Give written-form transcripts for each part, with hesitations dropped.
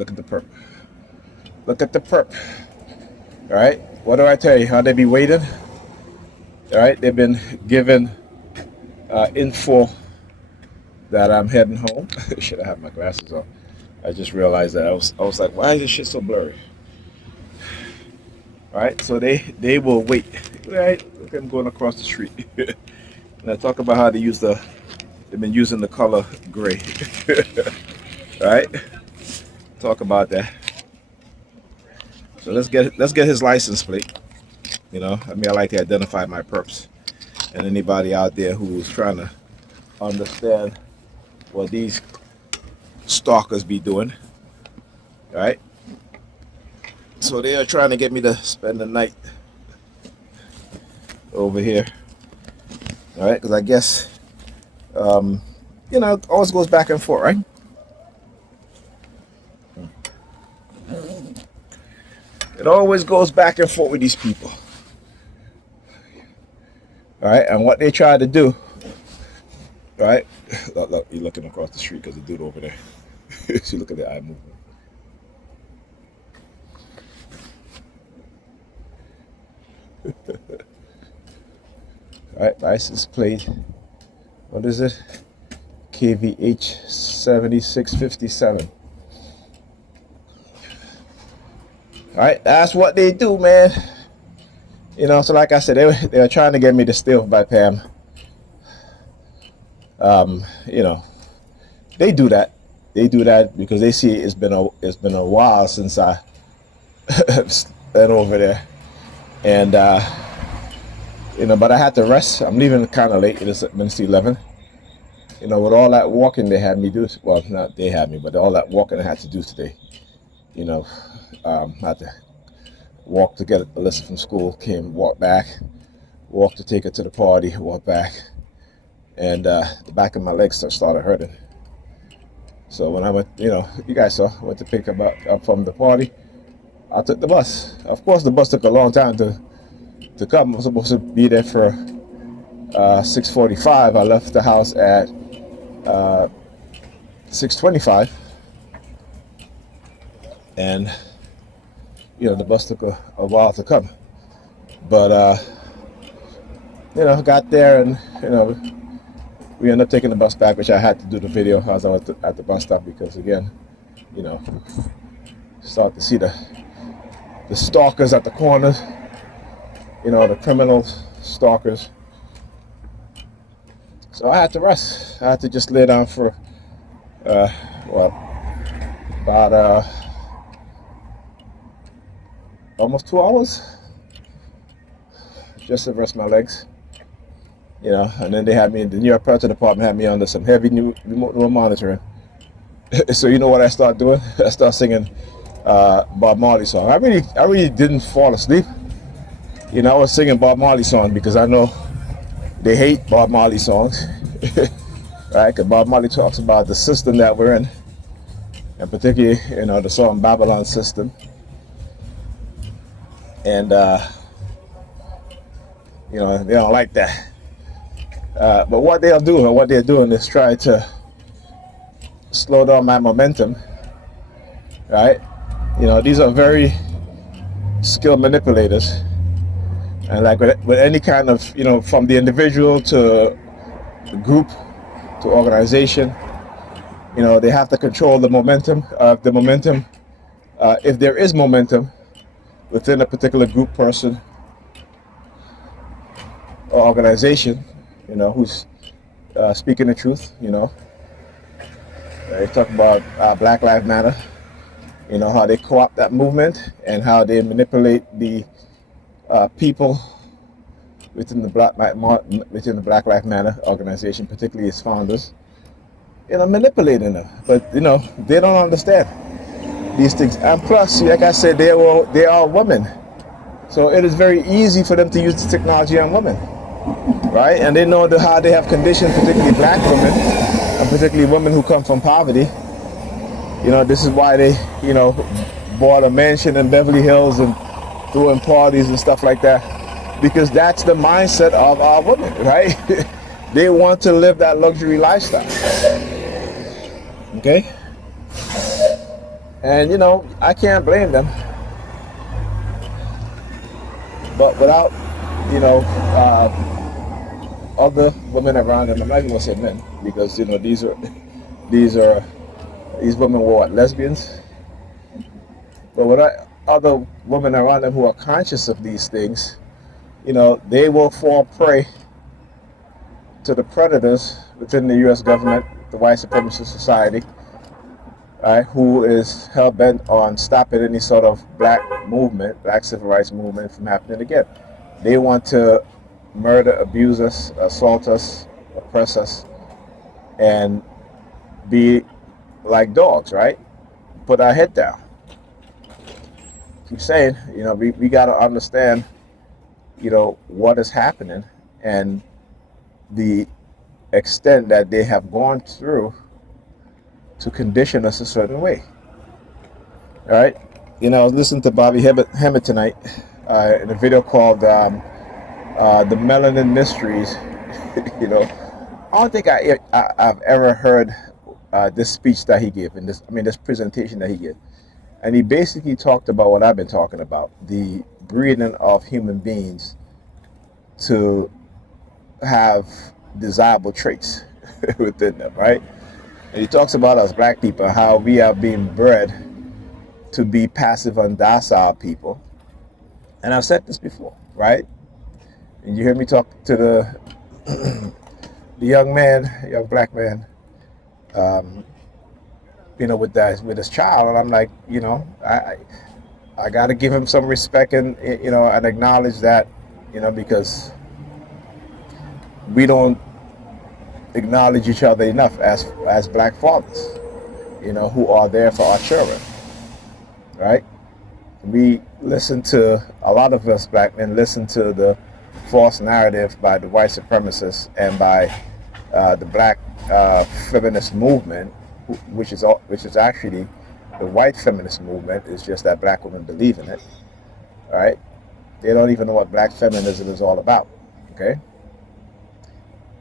Look at the perp. Look at the perp. All right. What do I tell you? How they be waiting? All right. They've been given info that I'm heading home. Should I have my glasses on? I just realized that I was like, why is this shit so blurry? All right. So they will wait. Right. Look at them going across the street. And I talk about how they've been using the color gray. All right. Talk about that. So let's get his license plate. You know, I mean, I like to identify my perps, and anybody out there who's trying to understand what these stalkers be doing. All right. So they are trying to get me to spend the night over here. All right, because I guess, you know, it always goes back and forth, right? It always goes back and forth with these people. All right, and what they try to do, right? Look, you're looking across the street because the dude over there. So look at the eye movement. All right, license plate. What is it? KVH 7657. All right, that's what they do, man. You know, so like I said, they were trying to get me to steal by Pam. You know, they do that. They do that because they see it's been a while since I been over there, and you know, but I had to rest. I'm leaving kind of late. It's minutes 11. You know, with all that walking they had me do. Well, not they had me, but all that walking I had to do today. You know, I had to walk to get Alyssa from school, walk back, walk to take her to the party, walk back, and the back of my legs started hurting. So when I went, you know, you guys saw, I went to pick her up from the party. I took the bus. Of course, the bus took a long time to come. I was supposed to be there for 6:45. I left the house at 6:25, and you know, the bus took a while to come. But you know, got there, and you know, we ended up taking the bus back, which I had to do the video as I was at the bus stop because, again, you know, start to see the stalkers at the corners, you know, the criminal stalkers. So I had to rest. I had to just lay down for, about almost 2 hours, just to rest my legs. You know, and then they had me in the New York Predators Department, had me under some heavy new remote monitoring. So you know what I start doing? I start singing Bob Marley song. I really didn't fall asleep. You know, I was singing Bob Marley song because I know they hate Bob Marley songs, right? Because Bob Marley talks about the system that we're in, and particularly, you know, the song Babylon System. And you know, they don't like that. But what they're doing is try to slow down my momentum, right? You know, these are very skilled manipulators, and like with any kind of, you know, from the individual to the group to organization, you know, they have to control the momentum. If there is momentum within a particular group, person, or organization, you know, who's speaking the truth, you know. They talk about Black Lives Matter, you know, how they co-opt that movement and how they manipulate the people within the Black Lives Matter organization, particularly its founders, you know, manipulating them. But, you know, they don't understand these things. And plus, like I said, they are women. So it is very easy for them to use the technology on women, right? And they know how they have conditioned, particularly black women, and particularly women who come from poverty. You know, this is why they, you know, bought a mansion in Beverly Hills and throwing parties and stuff like that, because that's the mindset of our women, right? They want to live that luxury lifestyle. Okay? And I can't blame them. But without you know other women around them, I'm not even gonna say men, because these are these women were what, lesbians. But without other women around them who are conscious of these things, they will fall prey to the predators within the U.S. government, the white supremacist society, right, who is hell bent on stopping any sort of black movement, black civil rights movement, from happening again. They want to murder, abuse us, assault us, oppress us, and be like dogs, right? Put our head down. Keep saying, we got to understand, what is happening and the extent that they have gone through to condition us a certain way. All right. I was listening to Bobby Hemmett tonight in a video called The Melanin Mysteries. I don't think I've ever heard this speech that he gave, this presentation that he gave. And he basically talked about what I've been talking about, the breeding of human beings to have desirable traits within them, right? And he talks about us black people, how we are being bred to be passive and docile people. And I've said this before, right? And you hear me talk to the young black man, with his child, and I'm like, I got to give him some respect and and acknowledge that, because we don't acknowledge each other enough as black fathers, who are there for our children, right? We listen to, a lot of us black men listen to the false narrative by the white supremacists and by the black feminist movement, which is actually the white feminist movement. It's just that black women believe in it, right? They don't even know what black feminism is all about, okay?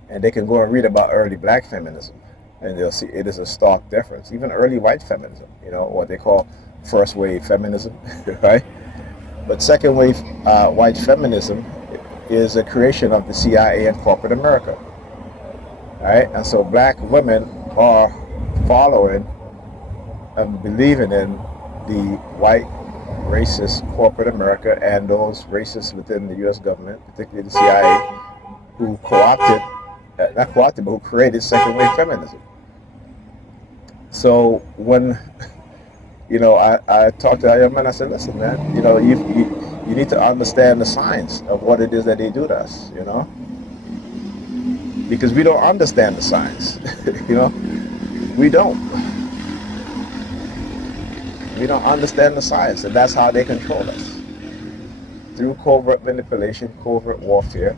And they can go and read about early black feminism, and they'll see it is a stark difference. Even early white feminism, what they call first wave feminism, right? But second wave white feminism is a creation of the CIA and corporate America, right? And so black women are following and believing in the white racist corporate America and those racists within the U.S. government, particularly the CIA, who who created second wave feminism. So when I talked to that young man, I said, listen, man, you need to understand the science of what it is that they do to us, because we don't understand the science. We don't understand the science, and that's how they control us, through covert manipulation, covert warfare,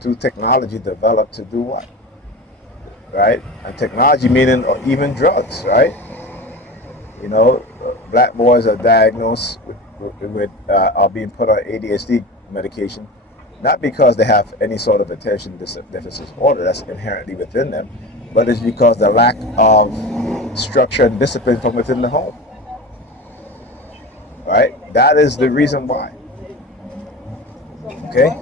through technology developed to do what, right? And technology meaning even drugs, right? Black boys are diagnosed with are being put on ADHD medication, not because they have any sort of attention deficit disorder that's inherently within them, but it's because the lack of structure and discipline from within the home, right? That is the reason why. Okay.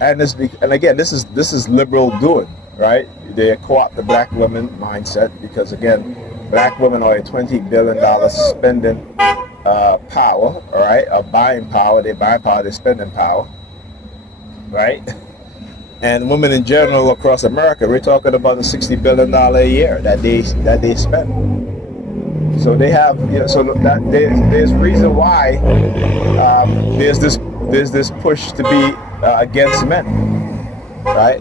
And again, this is liberal doing, right? They co-opt the black women mindset, because again, black women are a $20 billion spending power, all right, a buying power. They buy power, they spending power, right? And women in general across America, we're talking about a $60 billion a year that they spend. So they have, so that there's reason why there's this push to be against men, right?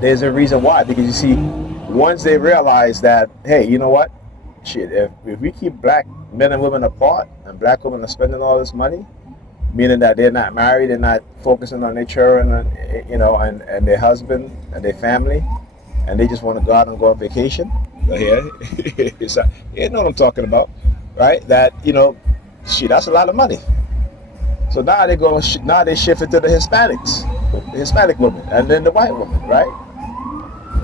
There's a reason why, because you see, once they realize that, hey, you know what, shit, if we keep black men and women apart, and black women are spending all this money, meaning that they're not married, they're not focusing on their children, and their husband and their family, and they just want to go out and go on vacation. Yeah, you know what I'm talking about, right? That shit, that's a lot of money. So now they shift it to the Hispanic women, and then the white women, right?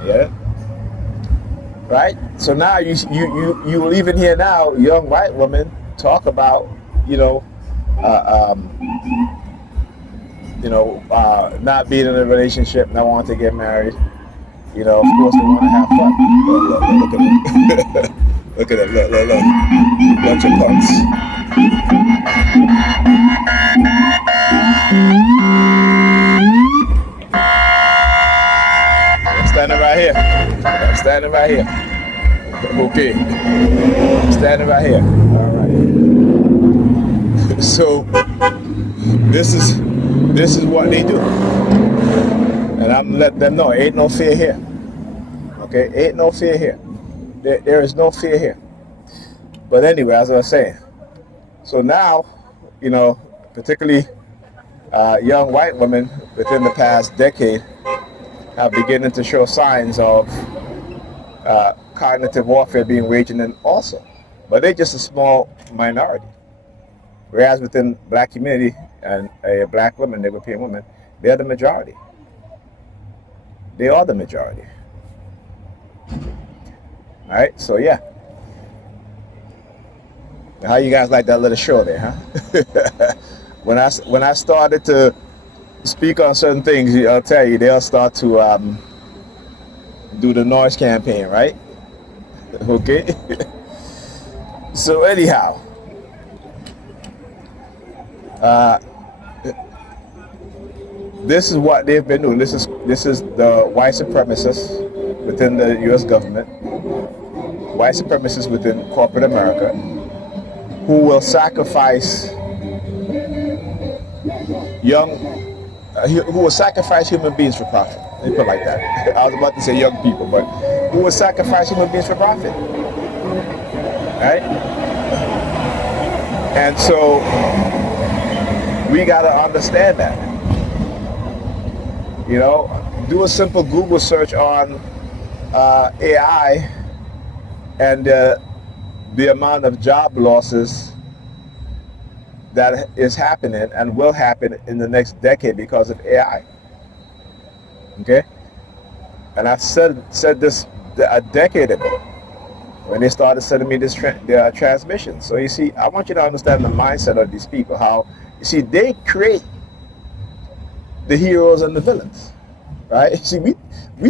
Yeah. right? So now you will even hear now young white women talk about, you know, uh, um, not being in a relationship, not wanting to get married. You know, of course, they want to have fun. Look at it. Look at it. Look. Bunch of punks. I'm standing right here. I'm standing right here. Okay. I'm standing right here. All right. So this is what they do, and I'm letting them know ain't no fear here. Okay, ain't no fear here. There is no fear here. But anyway, as I was saying, so now, particularly young white women within the past decade have beginning to show signs of cognitive warfare being waged in also. But they're just a small minority. Whereas within black community and black women, European women, they're the majority. They are the majority. All right, so yeah. How you guys like that little show there, huh? when I started to speak on certain things, I'll tell you, they'll start to do the noise campaign, right? Okay. So anyhow, this is what they've been doing. This is the white supremacists within the U.S. government, white supremacists within corporate America, who will sacrifice who will sacrifice human beings for profit. Let me put it like that. I was about to say young people, but who will sacrifice human beings for profit, right? And so we got to understand that. Do a simple Google search on AI and the amount of job losses that is happening and will happen in the next decade because of AI. Okay? And I've said this a decade ago when they started sending me their transmission. So you see, I want you to understand the mindset of these people, how, you see, they create the heroes and the villains, right? See, we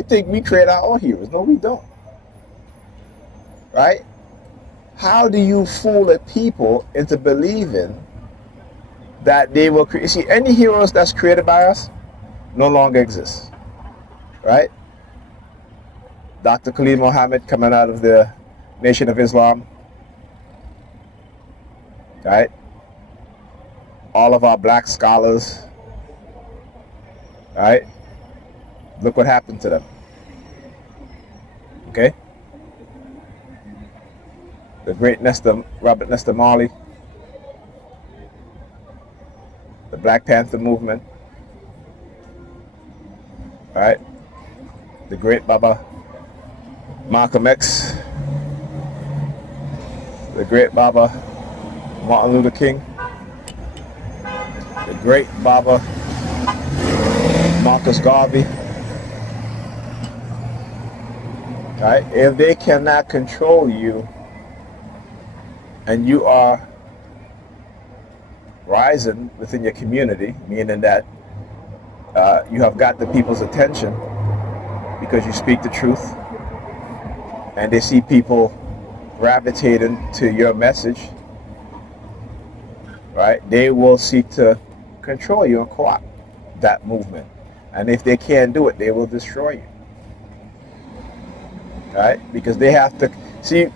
think we create our own heroes. No, we don't, right? How do you fool a people into believing that they will create? See, any heroes that's created by us no longer exist, right? Dr. Khalid Mohammed coming out of the Nation of Islam, right? All of our black scholars, right? Look what happened to them. Okay? The great Robert Nesta Marley, the Black Panther movement, right? The great Baba Malcolm X, the great Baba Martin Luther King, the great Baba Marcus Garvey. Right? If they cannot control you and you are rising within your community, meaning that you have got the people's attention because you speak the truth, and they see people gravitating to your message, right? They will seek to control you and co-opt that movement. And if they can't do it, they will destroy you. Right? Because they have to see,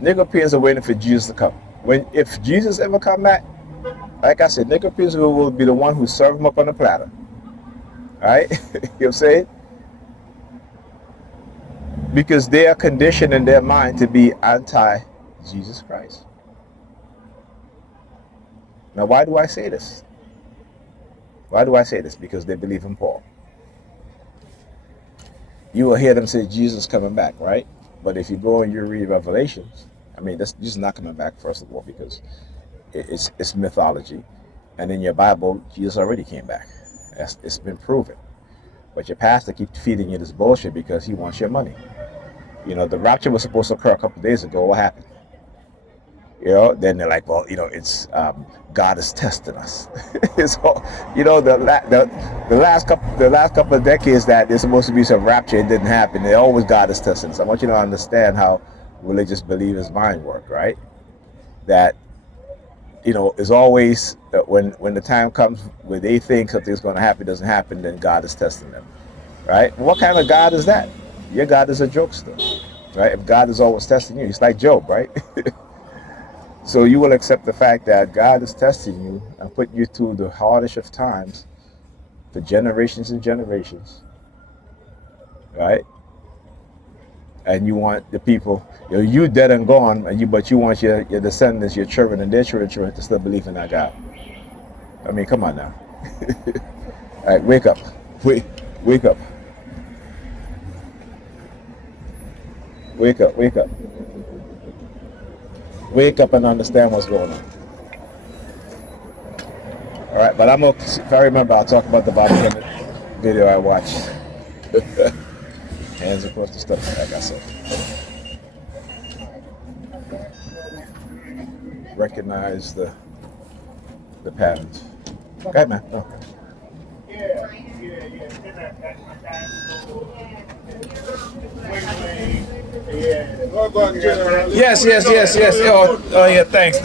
Negropeans are waiting for Jesus to come. If Jesus ever come back, like I said, Negropeans will be the one who serve him up on a platter. Right? You know what I'm saying? Because they are conditioned in their mind to be anti-Jesus Christ. Now, why do I say this? Why do I say this? Because they believe in Paul. You will hear them say Jesus coming back, right? But if you go and you read Revelations, I mean, this is not coming back, first of all, because it's mythology. And in your Bible, Jesus already came back. It's been proven. But your pastor keeps feeding you this bullshit because he wants your money. You know, the rapture was supposed to occur a couple of days ago. What happened? You know, then they're like, well, you know, it's God is testing us. So, you know, the last couple of decades that there's supposed to be some rapture, it didn't happen. They always God is testing us. I want you to understand how religious believers' mind work, right? That, you know, is always when the time comes where they think something's going to happen, doesn't happen, then God is testing them, right? What kind of God is that? Your God is a jokester, right? If God is always testing you, it's like Job, right? So you will accept the fact that God is testing you and putting you through the hardest of times for generations and generations, right? And you want the people, you dead and gone, but you want your descendants, your children, and their children to still believe in that God. I mean, come on now. All right, wake up, wake up, wake up, wake up, wake up, and understand what's going on. All right, but if I remember, I'll talk about the body limit video I watched. Hands across the stuff, like I said. Recognize the patterns. Go ahead, man. No. Yes. Oh, yeah. Thanks.